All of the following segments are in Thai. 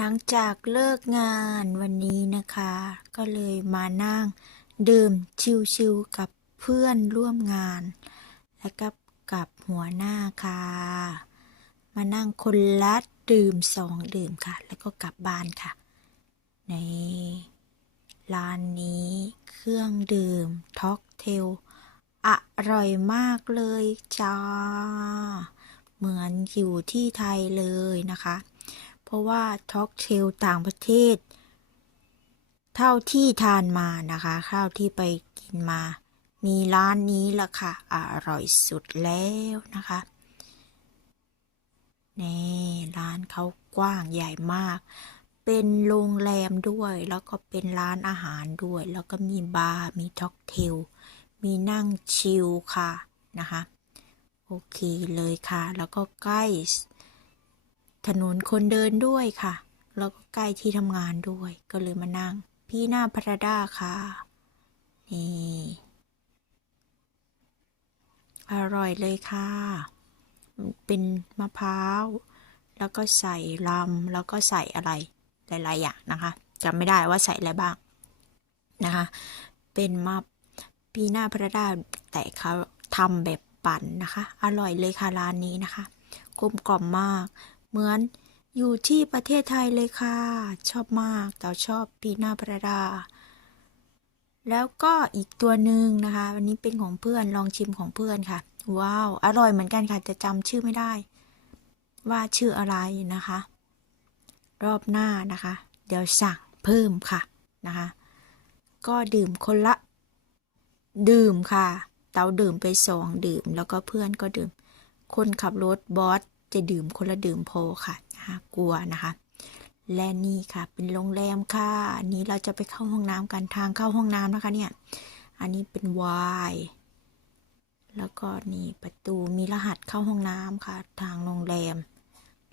หลังจากเลิกงานวันนี้นะคะ ก็เลยมานั่งดื่มชิวๆกับเพื่อนร่วมงาน และกับกับหัวหน้าค่ะ มานั่งคนละดื่มสองดื่มค่ะ แล้วก็กลับบ้านค่ะ ในร้านนี้เครื่องดื่มท็อกเทลอร่อยมากเลยจ้า เหมือนอยู่ที่ไทยเลยนะคะ เพราะว่าท็อกเทลต่างประเทศ เท่าที่ทานมานะคะข้าวที่ไปกินมา มีร้านนี้ละค่ะ อร่อยสุดแล้วนะคะนี่ร้านเขากว้างใหญ่มาก เป็นโรงแรมด้วยแล้วก็เป็นร้านอาหารด้วย แล้วก็มีบาร์มีท็อกเทลมีนั่งชิลค่ะนะคะ โอเคเลยค่ะ แล้วก็ใกล้ ถนนคนเดินด้วยค่ะ แล้วก็ใกล้ที่ทำงานด้วย ก็เลยมานั่ง พี่หน้าพระดาค่ะ นี่ อร่อยเลยค่ะ เป็นมะพร้าว แล้วก็ใส่ลำแล้วก็ใส่อะไร หลายๆอย่างนะคะจำไม่ได้ว่าใส่อะไรบ้างนะคะ เป็นมะปีหน้าพระดาแต่เขาทำแบบปั่นนะคะ อร่อยเลยค่ะร้านนี้นะคะกลมกล่อมมาก เหมือนอยู่ที่ประเทศไทยเลยค่ะ ชอบมากแต่ชอบปีนาพระดา แล้วก็อีกตัวหนึ่งนะคะ วันนี้เป็นของเพื่อนลองชิมของเพื่อนค่ะ ว้าว อร่อยเหมือนกันค่ะแต่จำชื่อไม่ได้ ว่าชื่ออะไรนะคะ รอบหน้านะคะ เดี๋ยวสั่งเพิ่มค่ะนะคะ ก็ดื่มคนละ ดื่มค่ะ เตาดื่มไปสองดื่ม แล้วก็เพื่อนก็ดื่ม คนขับรถบอส จะดื่มคนละดื่มโพอค่ะนะคะกลัวนะคะ และนี่ค่ะ เป็นโรงแรมค่ะนี้เราจะไปเข้าห้องน้ำกันทางเข้าห้องน้ำนะคะเนี่ยอันนี้เป็นวายแล้วก็นี่ประตูมีรหัสเข้าห้องน้ำค่ะ ทางโรงแรม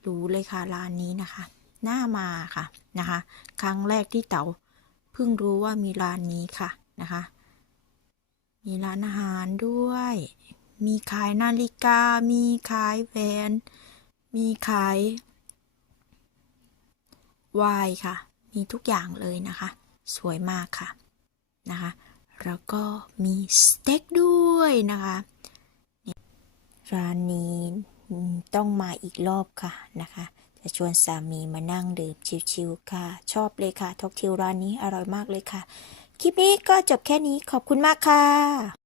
รู้เลยค่ะร้านนี้นะคะหน่ามาค่ะนะคะ ครั้งแรกที่เต๋าเพิ่งรู้ว่ามีร้านนี้ค่ะนะคะ มีร้านอาหารด้วย มีขายนาฬิกา มีขายแหวน มีขายไวน์ค่ะ มีทุกอย่างเลยนะคะ สวยมากค่ะนะคะ แล้วก็มีสเต็กด้วยนะคะ ร้านนี้ต้องมาอีกรอบค่ะนะคะ จะชวนสามีมานั่งดื่มชิวๆค่ะ ชอบเลยค่ะท็อกทิวร้านนี้อร่อยมากเลยค่ะ คลิปนี้ก็จบแค่นี้ขอบคุณมากค่ะ